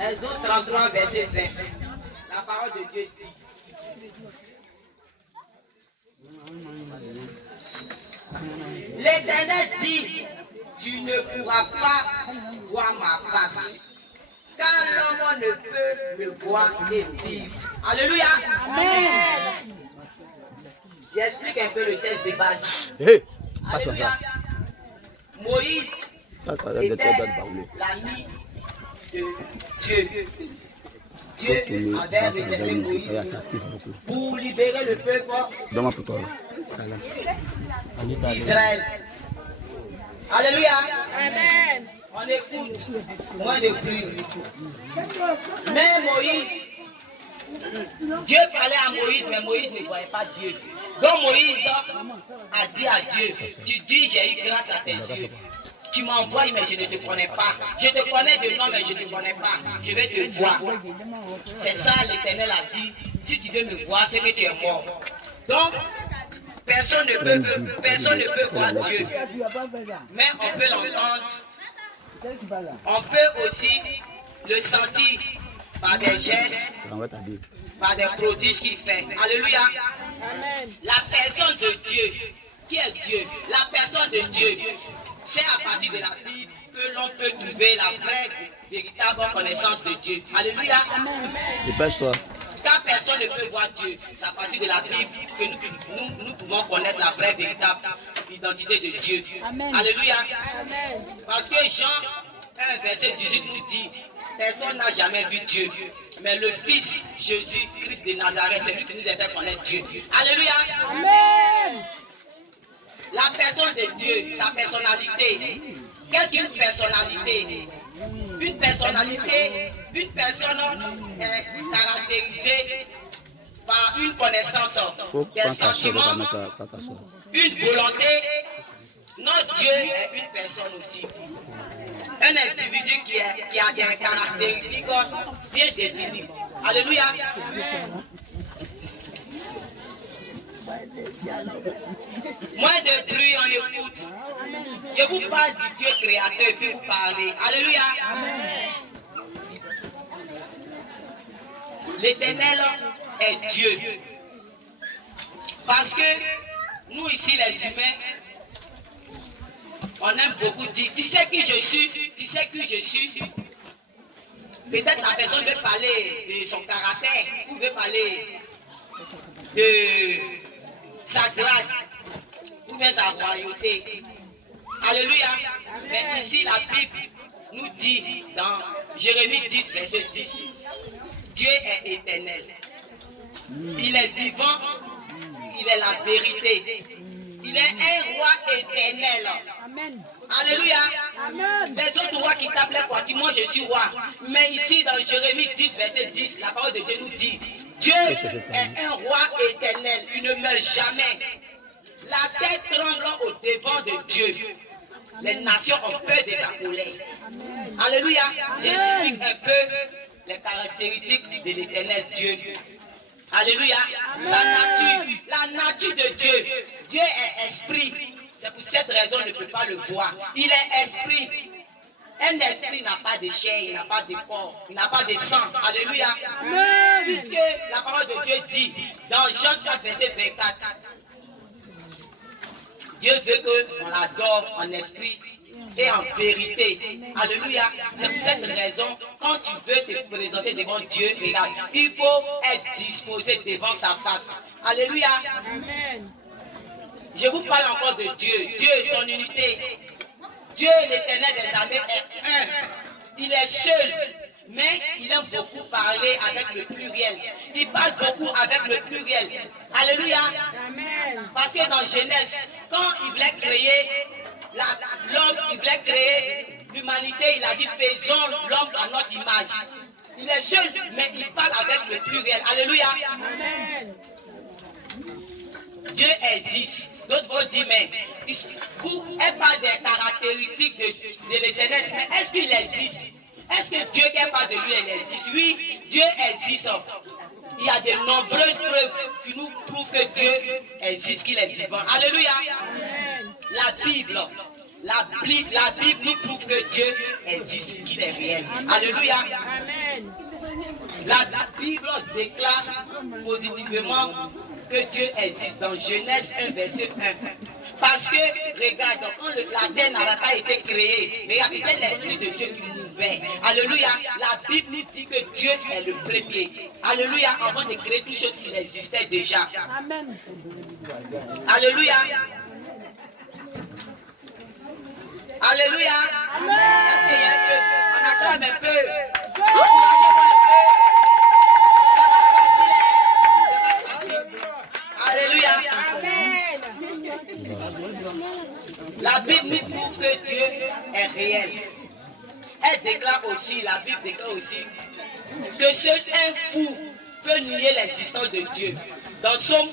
Exode 33, verset 20. La parole de Dieu dit. L'Éternel dit, tu ne pourras pas voir ma face, car l'homme ne peut me voir et vivre. Alléluia. Amen. J'explique un peu le texte de base. Hey, Alléluia. Moïse était l'ami de Dieu. Dieu avait réservé Moïse pour libérer le peuple d'Israël. Alléluia. Amen. On écoute moins de bruit. Mais Moïse, Dieu parlait à Moïse, mais Moïse ne voyait pas Dieu. Donc Moïse a dit à Dieu, tu dis j'ai eu grâce à tes yeux. Tu m'envoies, mais je ne te connais pas. Je te connais de nom, mais je ne te connais pas. Je vais te voir. C'est ça l'Éternel a dit. Si tu veux me voir, c'est que tu es mort. Donc, personne ne peut voir Dieu. Mais on peut l'entendre. On peut aussi le sentir par des gestes, par des prodiges qu'il fait. Alléluia. Amen. La personne de Dieu, qui est Dieu? La personne de Dieu, c'est à partir de la Bible que l'on peut trouver la vraie, véritable connaissance de Dieu. Alléluia. Dépêche-toi. Car personne ne peut voir Dieu. C'est à partir de la Bible que nous pouvons connaître la vraie, véritable identité de Dieu. Amen. Alléluia. Amen. Parce que Jean 1, verset 18 nous dit, personne n'a jamais vu Dieu. Mais le Fils Jésus-Christ de Nazareth, c'est lui qui nous a fait connaître Dieu. Alléluia. Amen. La personne de Dieu, sa personnalité. Qu'est-ce qu'une personnalité? Une personnalité, une personne est caractérisée par une connaissance des sentiments, une volonté. Notre Dieu est une personne aussi. Un individu qui a des caractéristiques bien définies. Alléluia. Moins de bruit, on écoute. Je vous parle du Dieu créateur et puis vous parlez. Alléluia. L'Éternel est Dieu. Parce que nous ici les humains, on aime beaucoup dire, tu sais qui je suis, tu sais qui je suis. Peut-être la personne veut parler de son caractère, ou veut parler de sa grade, ou bien sa royauté. Alléluia. Mais ici la Bible nous dit dans Jérémie 10, verset 10, Dieu est éternel. Il est vivant, il est la vérité. Il est un roi éternel. Amen. Alléluia. Amen. Les autres rois qui t'appelaient quoi? Moi je suis roi. Mais ici dans Jérémie 10, verset 10, la parole de Dieu nous dit, Dieu est un roi éternel. Il ne meurt jamais. La terre tremble au devant de Dieu. Les nations ont peur de sa colère. Alléluia. J'explique un peu les caractéristiques de l'éternel Dieu. Alléluia. La nature de Dieu. Dieu est esprit. C'est pour cette raison qu'on ne peut pas le voir. Il est esprit. Un esprit n'a pas de chair, il n'a pas de corps, il n'a pas de sang. Alléluia. Amen. Puisque la parole de Dieu dit dans Jean 4, verset 24, Dieu veut qu'on l'adore en esprit et en vérité. Alléluia. C'est pour cette raison, quand tu veux te présenter devant Dieu, regarde, il faut être disposé devant sa face. Alléluia. Amen. Je vous parle encore de Dieu. Dieu et son unité. Dieu, l'éternel des armées, est un. Il est seul. Mais il aime beaucoup parler avec le pluriel. Il parle beaucoup avec le pluriel. Alléluia. Amen. Parce que dans Genèse, quand il voulait créer l'homme, il voulait créer l'humanité, il a dit faisons l'homme à notre image. Il est seul, mais il parle avec le pluriel. Alléluia. Amen. Dieu existe. D'autres vont dire, mais elle parle des caractéristiques de l'éternel, mais est-ce qu'il existe? Est-ce que Dieu qui parle de lui, elle existe? Oui, Dieu existe. Il y a de nombreuses preuves qui nous prouvent que Dieu existe, qu'il est vivant. Alléluia. Amen. La Bible nous prouve que Dieu existe, qu'il est réel. Alléluia. Amen. Amen. La Bible déclare positivement que Dieu existe dans Genèse 1, verset 1. Parce que, regarde, quand la terre n'avait pas été créée, regarde, c'était l'Esprit de Dieu qui mouvait. Alléluia. La Bible nous dit que Dieu est le premier. Alléluia. Avant de créer toutes choses, il existait déjà. Amen. Alléluia. Alléluia. Est-ce qu'il y a un peu? On acclame un peu. Encouragez-moi un peu. Alléluia. La Bible nous prouve que Dieu est réel. Elle déclare aussi, la Bible déclare aussi, que seul un fou peut nier l'existence de Dieu. Dans Somme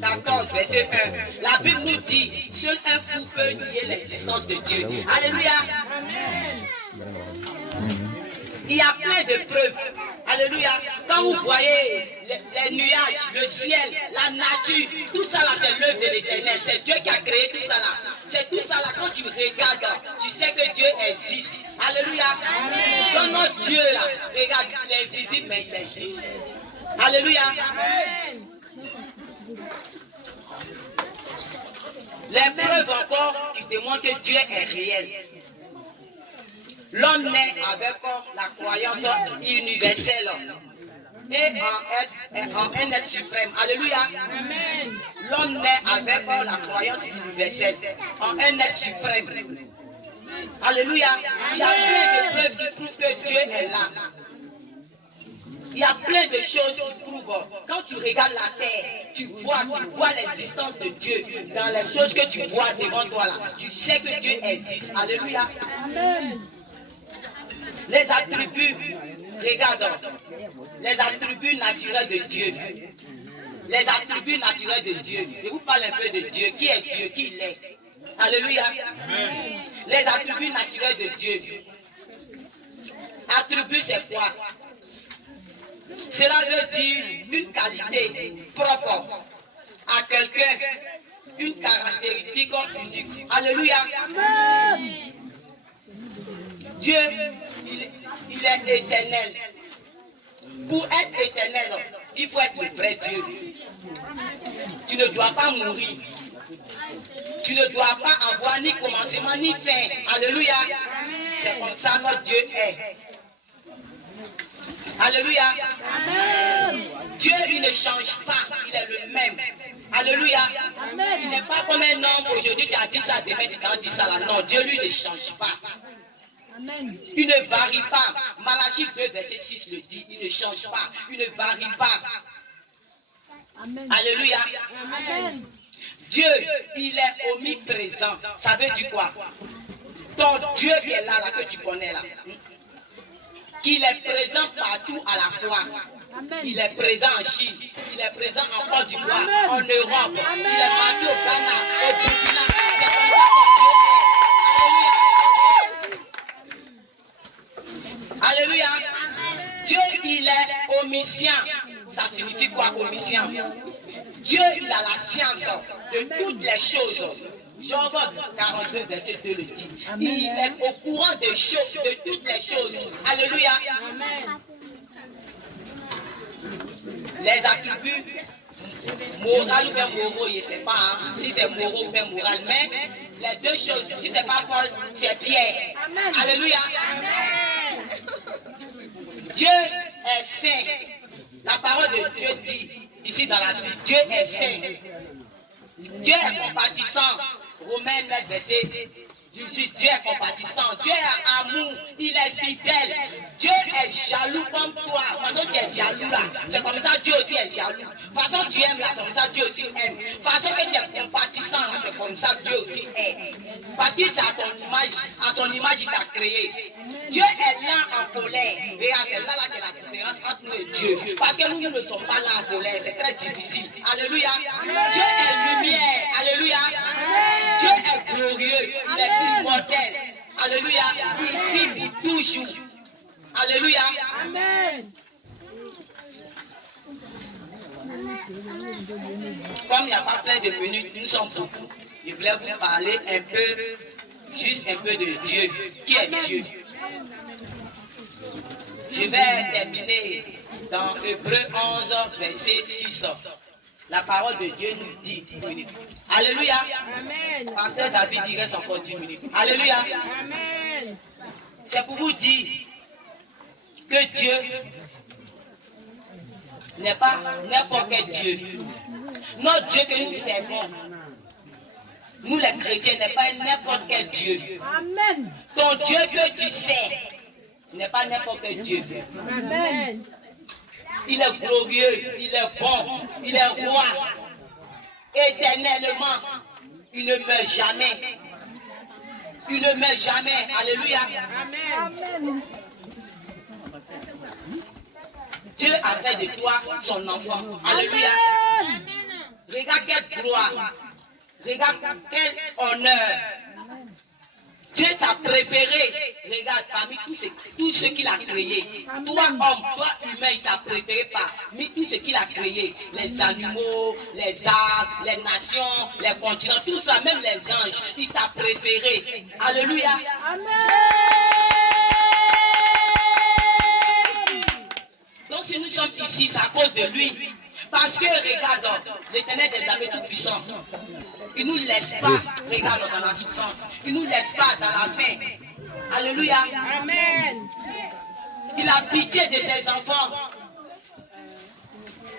14, verset 1, la Bible nous dit, seul un fou peut nier l'existence de Dieu. Alléluia. Il y a plein de preuves. Alléluia. Quand vous voyez les nuages, le ciel, la nature, tout ça là, c'est l'œuvre de l'Éternel. C'est Dieu qui a créé tout ça là. C'est tout ça là, quand tu regardes, tu sais que Dieu existe. Alléluia. Dans notre Dieu là, regarde, il est invisible, mais il existe. Alléluia. Les preuves encore qui démontrent que Dieu est réel. L'homme naît avec la croyance universelle et en un être suprême. Alléluia. L'homme naît avec la croyance universelle en un être suprême. Alléluia. Il y a plein de preuves qui prouvent que Dieu est là. Il y a plein de choses qui prouvent. Quand tu regardes la terre, tu vois l'existence de Dieu. Dans les choses que tu vois devant toi là, tu sais que Dieu existe. Alléluia. Amen. Les attributs, regardons, les attributs naturels de Dieu. Les attributs naturels de Dieu. Je vous parle un peu de Dieu. Qui est Dieu? Qui il est? Alléluia. Les attributs naturels de Dieu. Attributs, c'est quoi? Cela veut dire une qualité propre à quelqu'un, une caractéristique unique. Alléluia. Dieu, il est éternel. Pour être éternel, il faut être le vrai Dieu. Tu ne dois pas mourir. Tu ne dois pas avoir ni commencement ni fin. Alléluia. C'est comme ça notre Dieu est. Alléluia. Dieu, il ne change pas. Il est le même. Alléluia. Il n'est pas comme un homme. Aujourd'hui, tu as dit ça, demain, tu as dit ça là. Non, Dieu, lui, ne change pas. Il ne varie pas. Malachie 2, verset 6 le dit. Il ne change pas. Il ne varie pas. Alléluia. Dieu, il est omniprésent. Ça veut dire quoi? Ton Dieu qui est là, que tu connais là. Qu'il est présent partout à la fois. Il est présent en Chine. Il est présent en Côte d'Ivoire, en Europe. Il est partout au Ghana, au Burkina. C'est comme ça que Dieu est. Alléluia. Alléluia. Dieu, il est omniscient. Ça signifie quoi, omniscient? Dieu, il a la science de toutes les choses. Job 42, verset 2 le dit. Il est au courant de toutes les choses. Alléluia. Les attributs moraux ou bien moraux, je ne sais pas si c'est moraux ou bien moral, mais les deux choses, si ce n'est pas Paul, c'est Pierre. Alléluia. Dieu est saint. La parole de Dieu dit ici dans la Bible, Dieu est saint. Dieu est compatissant. Romains 9, verset 18, Dieu est compatissant, Dieu est amour, il est fidèle. Dieu est jaloux comme toi. De toute façon, tu es jaloux là. C'est comme ça Dieu aussi est jaloux. De toute façon, tu aimes là, c'est comme ça Dieu aussi aime. De toute façon, que tu es compatissant là, c'est comme ça Dieu aussi est. Parce que c'est à son image, il t'a créé. Dieu est là en colère. Et c'est là que la différence entre nous et Dieu. Parce que nous ne sommes pas là en colère. C'est très difficile. Alléluia. Dieu est lumière. Alléluia. Dieu est glorieux. Il est immortel. Alléluia. Il vit toujours. Alléluia. Amen. Comme il n'y a pas plein de minutes, nous sommes beaucoup. Je voulais vous parler un peu, juste un peu de Dieu. Qui est Dieu? Je vais terminer dans Hébreux 11, verset 6. La parole de Dieu nous dit 10 minutes. Alléluia. Amen. Pasteur David dirait encore 10 minutes. Alléluia. Amen. C'est pour vous dire que Dieu n'est pas n'importe quel Dieu. Notre Dieu que nous servons, nous les chrétiens, n'est pas n'importe quel Dieu. Amen. Ton Dieu que tu sais n'est pas n'importe quel Dieu. Amen. Il est glorieux, il est bon, il est roi. Éternellement, il ne meurt jamais. Il ne meurt jamais. Alléluia. Amen. Dieu a fait de toi son enfant. Alléluia. Regarde quelle gloire. Regarde quel honneur. Dieu t'a préféré. Regarde, parmi tous ceux qu'il a créés. Toi, homme, toi, humain, il t'a préféré parmi tous ceux qu'il a créés. Les animaux, les arbres, les nations, les continents, tout ça, même les anges, il t'a préféré. Alléluia. Donc si nous sommes ici, c'est à cause de lui. Parce que, regarde, l'Éternel des armées tout-puissant, il ne nous laisse pas, regarde, dans la souffrance. Il ne nous laisse pas dans la faim. Alléluia. Amen. Il a pitié de ses enfants.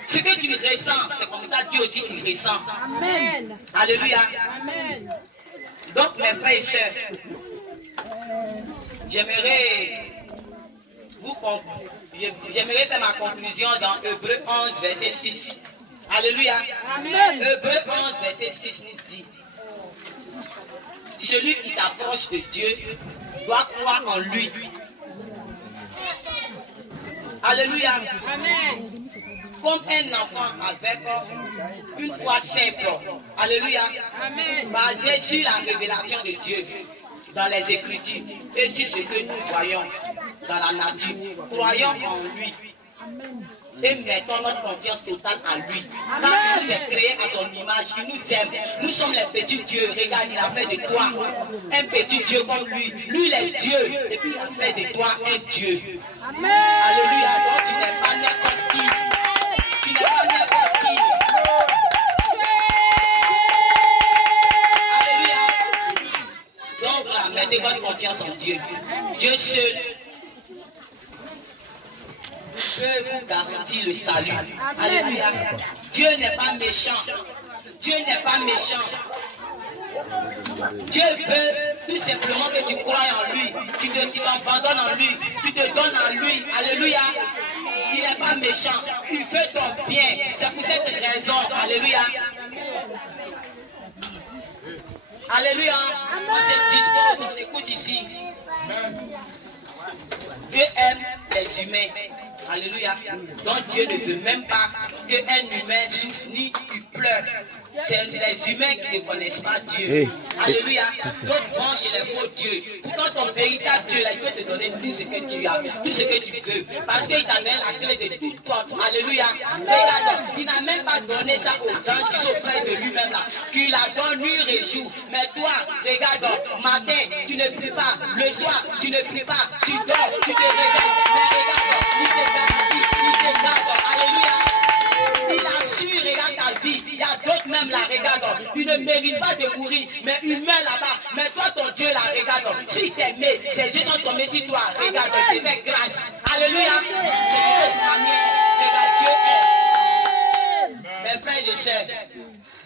Ce que tu ressens, c'est comme ça Dieu aussi il ressent. Amen. Alléluia. Amen. Donc, mes frères et sœurs, j'aimerais faire ma conclusion dans Hébreux 11, verset 6. Alléluia. Amen. Hébreux 11, verset 6 nous dit: celui qui s'approche de Dieu doit croire en lui. Alléluia. Amen. Comme un enfant avec une foi simple. Alléluia. Amen. Basé sur la révélation de Dieu dans les Écritures et sur ce que nous voyons dans la nature. Croyons en lui et mettons notre confiance totale à lui. Car il nous est créé à son image, il nous aime. Nous sommes les petits dieux. Regarde, il a fait de toi un petit Dieu comme lui. Lui, il est Dieu. Et puis il a fait de toi un Dieu. Alléluia. Donc tu n'es pas n'importe qui. Tu n'es pas n'importe qui. Alléluia. Donc voilà, mettez votre confiance en Dieu. Dieu seul peut vous garantir le salut. Alléluia. Dieu n'est pas méchant. Dieu n'est pas méchant. Dieu veut tout simplement que tu crois en lui. Tu t'abandonnes en lui. Tu te donnes en lui. Alléluia. Il n'est pas méchant. Il veut ton bien. C'est pour cette raison. Alléluia. Alléluia. On se dispose, on écoute ici. Dieu aime les humains. Alléluia. Donc Dieu ne veut même pas qu'un humain souffre ni qu'il pleure. C'est les humains qui ne connaissent pas Dieu. Alléluia. D'autres vont chez les faux dieux. Pourtant ton véritable Dieu, là, il peut te donner tout ce que tu as, tout ce que tu veux. Parce qu'il t'a donné la clé de toute porte. Alléluia. Regarde, il n'a même pas donné ça aux anges qui sont près de lui-même là. Qui la donne nuit et jour. Mais toi, regarde, matin, tu ne pries pas. Le soir, tu ne pries pas. Tu dors, tu te réveilles. Mais regarde, il te garantit, il te garde. Alléluia. Il assure, regarde ta vie. Il y a d'autres même là, regarde. Il ne mérite pas de mourir, mais il meurt là-bas. Mais toi, ton Dieu là, regarde. S'il t'aimait, ses yeux sont tombés sur toi. Regarde, il te fait grâce. Alléluia. C'est de cette manière, regarde, Dieu est. Mes frères et sœurs,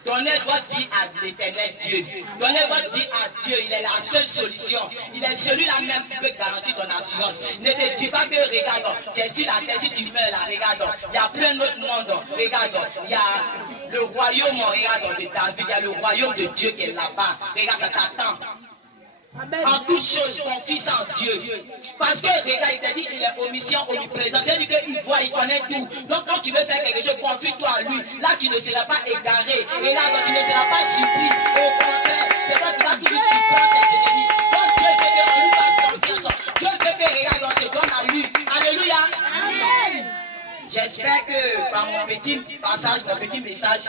donnez votre vie à l'éternel Dieu. Donnez votre vie à Dieu. Il est la seule solution. Il est celui-là même qui peut garantir ton assurance. Ne te dis pas que, regarde, tu es sur la terre, si tu meurs là, regarde, il y a plein d'autres mondes. Regarde, il y a le royaume, regarde, de David, il y a le royaume de Dieu qui est là-bas. Regarde, ça t'attend. En toutes choses, confie en Dieu. Parce que, regarde, il t'a dit, il est omniscient, omniprésent. C'est-à-dire qu'il voit, il connaît tout. Donc, quand tu veux faire quelque chose, confie-toi à lui. Là, tu ne seras pas égaré. Et là, tu ne seras pas surpris. Au contraire, c'est toi qui vas toujours surprendre tes ennemis. Donc, Dieu veut qu'on lui fasse confiance. Dieu veut que, regarde, on se donne à lui. Alléluia. Amen. J'espère que par mon petit passage, mon petit message,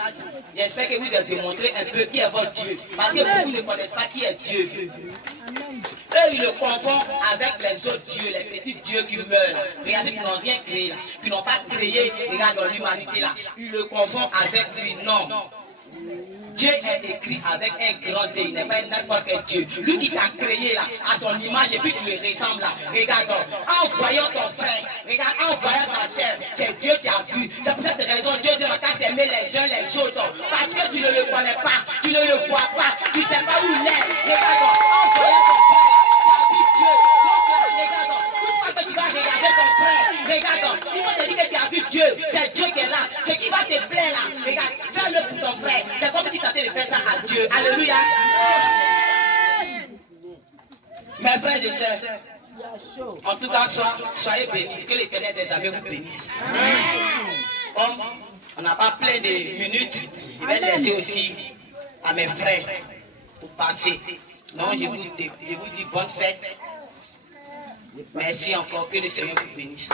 j'espère que vous avez démontré un peu qui est votre Dieu. Parce que beaucoup ne connaissent pas qui est Dieu. eux, ils le confondent avec les autres dieux, les petits dieux qui meurent là. Regarde ceux qui n'ont rien créé là, qui n'ont pas créé, regarde dans l'humanité là. Ils le confondent avec lui. Non. Dieu est écrit avec un grand D, il n'est pas n'importe quel Dieu. Lui qui t'a créé là, à son image, et puis tu le ressembles là. Regarde, en voyant ton frère, regarde, en voyant ta soeur, c'est Dieu qui a vu. C'est pour cette raison Dieu t'a s'aimer les uns les autres. Parce que tu ne le connais pas, tu ne le vois pas, tu ne sais pas où il est. Regarde, en voyant ton frère là, tu as vu Dieu. Donc là, regarde, toute fois que tu vas regarder ton frère, regarde, il faut te dire que tu as vu Dieu. C'est Dieu qui est là. Ce qui va te plaire là, regarde, fais-le pour ton frère. C'est comme si tu avais fait ça à Dieu. Alléluia. Mes frères et sœurs, en tout cas, soyez bénis. Que l'Éternel des armées vous bénisse. Comme on n'a pas plein de minutes, je vais laisser aussi à mes frères pour passer. Non, je vous dis bonne fête. Merci encore. Que le Seigneur vous bénisse.